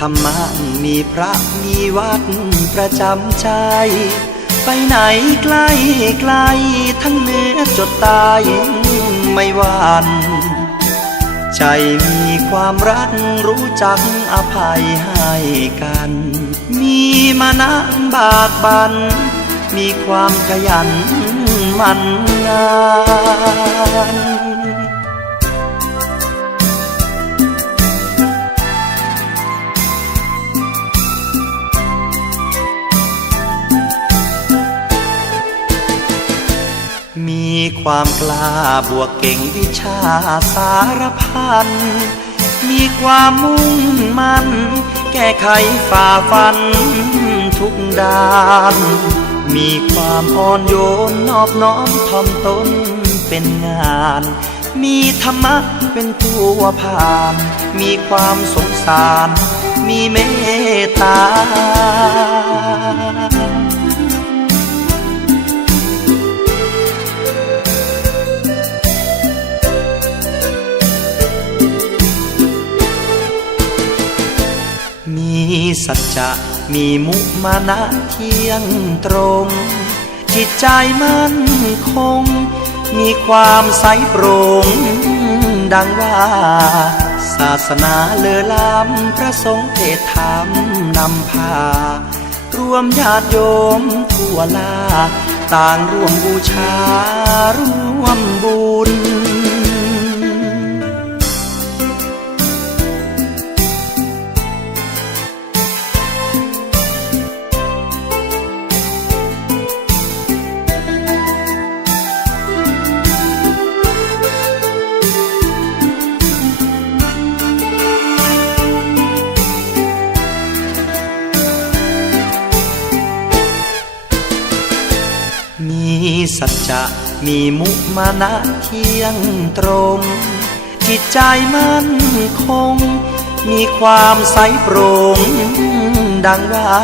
ธรรมะมีพระมีวัดประจำใจ ไปไหนใกล้ไกลทั้งเหนือจดใต้ไม่หวานใจมีความรักรู้จักอภัยให้กัน มีมานะบากบัน มีความขยันมันงาน มีความกล้าบวกเก่งวิชาสารพัน มีความมุ่งมั่น แก้ไขฝ่าฟันทุกด้าน มีความอ่อนโยนนอบน้อมถ่อมตนเป็นงาน มีธรรมะเป็นตัวผ่าน มีความสงสาร มีเมตตา สัจจะมีมุมานะเที่ยงตรง จิตใจมั่นคง มีความใสโปร่งดังว่า ศาสนาเลอล้ำพระสงฆ์เทศธรรมนำพา รวมญาติโยมทั่วลา ต่างร่วมบูชาร่วมบุญ สัจจะมีมุมานะเที่ยงตรง จิตใจมั่นคง มีความใสโปร่งดังว่า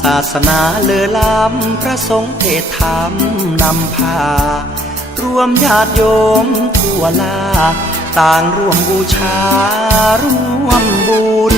ศาสนาเลือล้ำพระสงฆ์เทศธรรมนำพา รวมญาติโยมทั่วลา ต่างร่วมบูชาร่วมบุญ